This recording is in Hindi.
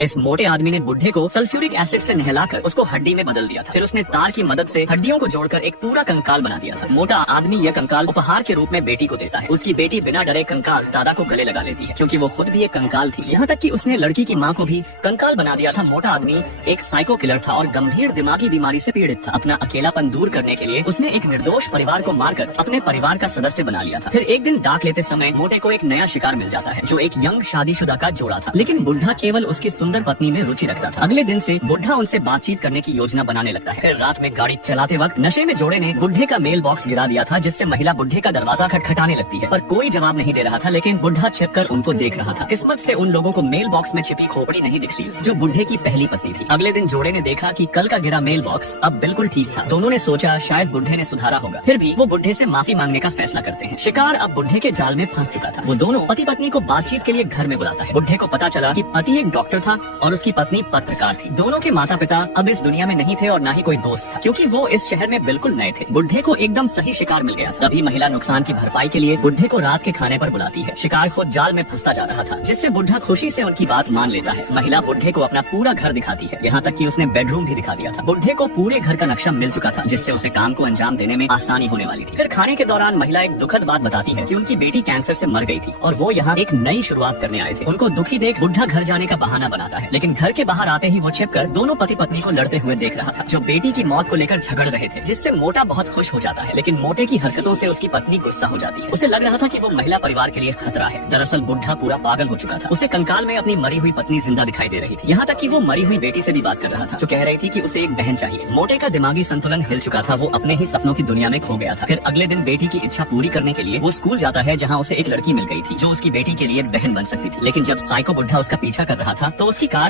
इस मोटे आदमी ने बुढ़े को सल्फ्यूरिक एसिड से नहलाकर उसको हड्डी में बदल दिया था। फिर उसने तार की मदद से हड्डियों को जोड़कर एक पूरा कंकाल बना दिया था। मोटा आदमी यह कंकाल उपहार के रूप में बेटी को देता है। उसकी बेटी बिना डरे कंकाल दादा को गले लगा लेती है, क्योंकि वो खुद भी एक कंकाल थी। यहाँ तक कि उसने लड़की की माँ को भी कंकाल बना दिया था। मोटा आदमी एक साइको किलर था और गंभीर दिमागी बीमारी से पीड़ित था। अपना अकेलापन दूर करने के लिए उसने एक निर्दोष परिवार को मारकर अपने परिवार का सदस्य बना लिया था। फिर एक दिन डाक लेते समय मोटे को एक नया शिकार मिल जाता है, जो एक यंग शादीशुदा का जोड़ा था। लेकिन बुढ़ा केवल उसकी सुंदर पत्नी में रुचि रखता था। अगले दिन से बुढ़ा उनसे बातचीत करने की योजना बनाने लगता है। फिर रात में गाड़ी चलाते वक्त नशे में जोड़े ने बुढ़े का मेल बॉक्स गिरा दिया था, जिससे महिला बुढ़े का दरवाजा खटखटाने लगती है, पर कोई जवाब नहीं दे रहा था। लेकिन बुढ़ा छिपकर उनको देख रहा था। किस्मत से उन लोगों को मेल बॉक्स में छिपी खोपड़ी नहीं दिखती, जो बुढ़े की पहली पत्नी थी। अगले दिन जोड़े ने देखा कि कल का गिरा मेल बॉक्स अब बिल्कुल ठीक था। दोनों ने सोचा शायद बुढ़े ने सुधारा होगा। फिर भी वो बुढ़े से माफी मांगने का फैसला करते हैं। शिकार अब बुढ़े के जाल में फंस चुका था। वो दोनों पति पत्नी को बातचीत के लिए घर में बुलाता है। बुढ़े को पता चला कि पति एक डॉक्टर था और उसकी पत्नी पत्रकार थी। दोनों के माता पिता अब इस दुनिया में नहीं थे और न ही कोई दोस्त था, क्योंकि वो इस शहर में बिल्कुल नए थे। बुढ़े को एकदम सही शिकार मिल गया था। तभी महिला नुकसान की भरपाई के लिए बुढ़े को रात के खाने पर बुलाती है। शिकार खुद जाल में फंसता जा रहा था, जिससे बुढ़ा खुशी से उनकी बात मान लेता है। महिला बुढ़े को अपना पूरा घर दिखाती है, यहाँ तक कि उसने बेडरूम भी दिखा दिया था। बुढ़े को पूरे घर का नक्शा मिल चुका था, जिससे उसे काम को अंजाम देने में आसानी होने वाली थी। फिर खाने के दौरान महिला एक दुखद बात बताती है कि उनकी बेटी कैंसर से मर गई थी और वो यहाँ एक नई शुरुआत करने आए थे। उनको दुखी देख बुढ़ा घर जाने का बहाना बनाता है, लेकिन घर के बाहर आते ही वो छिपकर दोनों पति पत्नी को लड़ते हुए देख रहा था, जो बेटी की मौत को लेकर झगड़ रहे थे, जिससे मोटा बहुत खुश हो जाता है। लेकिन मोटे की हरकतों से उसकी पत्नी गुस्सा हो जाती है। उसे लग रहा था कि वो महिला परिवार के लिए खतरा है। दरअसल बुढ़ा पूरा पागल हो चुका था। उसे कंकाल में अपनी मरी हुई पत्नी जिंदा दिखाई दे रही थी। यहाँ तक कि वो मरी हुई बेटी से भी बात कर रहा था, जो कह रही थी कि उसे एक बहन चाहिए। मोटे का दिमागी संतुलन हिल चुका था। वो अपने ही सपनों की दुनिया में खो गया था। फिर अगले दिन बेटी की इच्छा पूरी करने के लिए वो स्कूल जाता है, जहाँ उसे एक लड़की मिल गई थी, जो उसकी बेटी के लिए बहन बन सकती थी। लेकिन जब साइको बुढ़ा उसका पीछा कर रहा था, तो उसकी कार